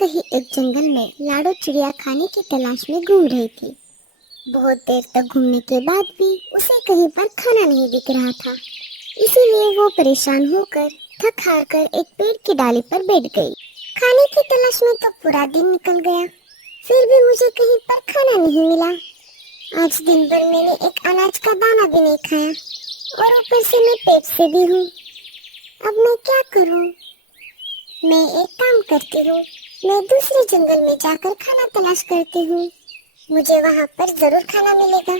कहीं एक जंगल में लाडो चिड़िया खाने की तलाश में घूम रही थी। बहुत देर तक घूमने के बाद भी उसे कहीं पर खाना नहीं दिख रहा था। इसीलिए वो परेशान होकर थक हार कर एक पेड़ की डाली पर बैठ गई। खाने की तलाश में तो पूरा दिन निकल गया, फिर भी मुझे कहीं पर खाना नहीं मिला। आज दिन भर मैंने एक अनाज का दाना भी नहीं खाया और ऊपर से मैं पेट से भी हूँ। अब मैं क्या करूँ? मैं एक काम करती हूँ, मैं दूसरे जंगल में जाकर खाना तलाश करती हूँ। मुझे वहाँ पर जरूर खाना मिलेगा।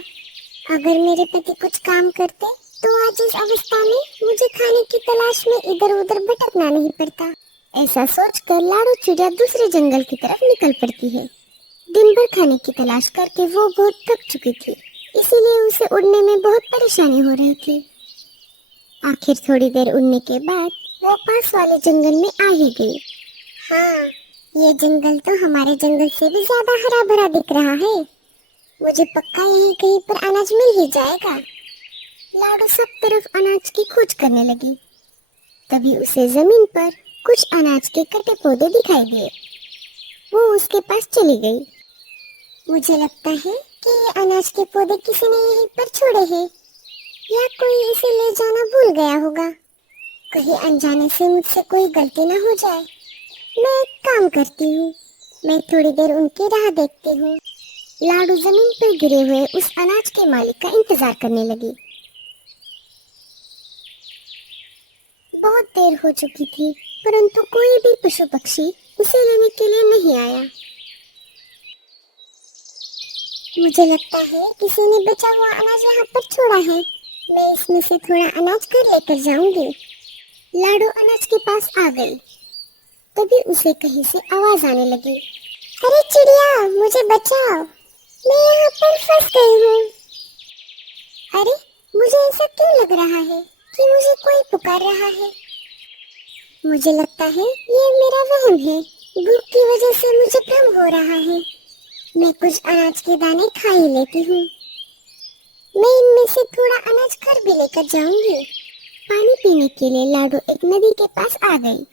अगर मेरे पति कुछ काम करते तो आज इस अवस्था में मुझे खाने की तलाश में इधर उधर भटकना नहीं पड़ता। ऐसा सोचकर लाडो चिड़िया दूसरे जंगल की तरफ निकल पड़ती है। दिन भर खाने की तलाश करके वो बहुत थक चुकी थी, इसीलिए उसे उड़ने में बहुत परेशानी हो रही थी। आखिर थोड़ी देर उड़ने के बाद वो पास वाले जंगल में आ ही गई। हाँ, ये जंगल तो हमारे जंगल से भी ज्यादा हरा भरा दिख रहा है। मुझे पक्का यहीं कहीं पर अनाज मिल ही जाएगा। लाडो सब तरफ अनाज की खोज करने लगी। तभी उसे जमीन पर कुछ अनाज के कटे पौधे दिखाई दिए। वो उसके पास चली गई। मुझे लगता है कि ये अनाज के पौधे किसी ने यहीं पर छोड़े हैं, या कोई इसे ले जाना भूल गया होगा। कहीं अनजाने से मुझसे कोई गलती ना हो जाए। मैं एक काम करती हूँ, मैं थोड़ी देर उनकी राह देखती हूँ। लाडो जमीन पर गिरे हुए उस अनाज के मालिक का इंतजार करने लगी। बहुत देर हो चुकी थी, परंतु कोई भी पशु पक्षी उसे लेने के लिए नहीं आया। मुझे लगता है किसी ने बचा हुआ अनाज यहाँ पर छोड़ा है। मैं इसमें से थोड़ा अनाज घर लेकर जाऊंगी। लाडो अनाज के पास आ गई। तभी उसे कहीं से आवाज आने लगी। अरे चिड़िया, मुझे बचाओ, मैं यहाँ पर फंस गई हूँ। अरे, मुझे ऐसा क्यों लग रहा है कि मुझे कोई पुकार रहा है? मुझे लगता है ये मेरा वहम है। भूख की वजह से मुझे भ्रम हो रहा है। मैं कुछ अनाज के दाने खा ही लेती हूँ। मैं इनमें से थोड़ा अनाज घर भी लेकर जाऊंगी। पानी पीने के लिए लाडो एक नदी के पास आ गई।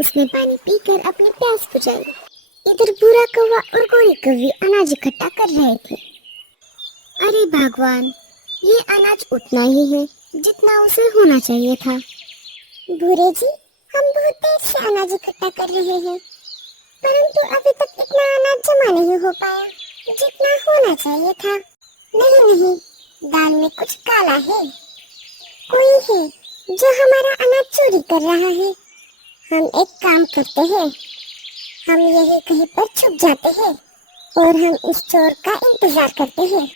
उसने पानी पीकर अपनी प्यास बुझाई। इधर भूरा कौवा और गोरी कौवी अनाज इकट्ठा कर रहे थे। अरे भगवान, ये अनाज उतना ही है जितना उसे होना चाहिए था। भूरे जी, हम बहुत देर से अनाज इकट्ठा कर रहे हैं, परंतु अभी तक इतना अनाज जमा नहीं हो पाया जितना होना चाहिए था। नहीं नहीं, दाल में कुछ काला है। कोई है जो हमारा अनाज चोरी कर रहा है। हम एक काम करते हैं, हम यही कहीं पर छुप जाते हैं और हम इस चोर का इंतजार करते हैं।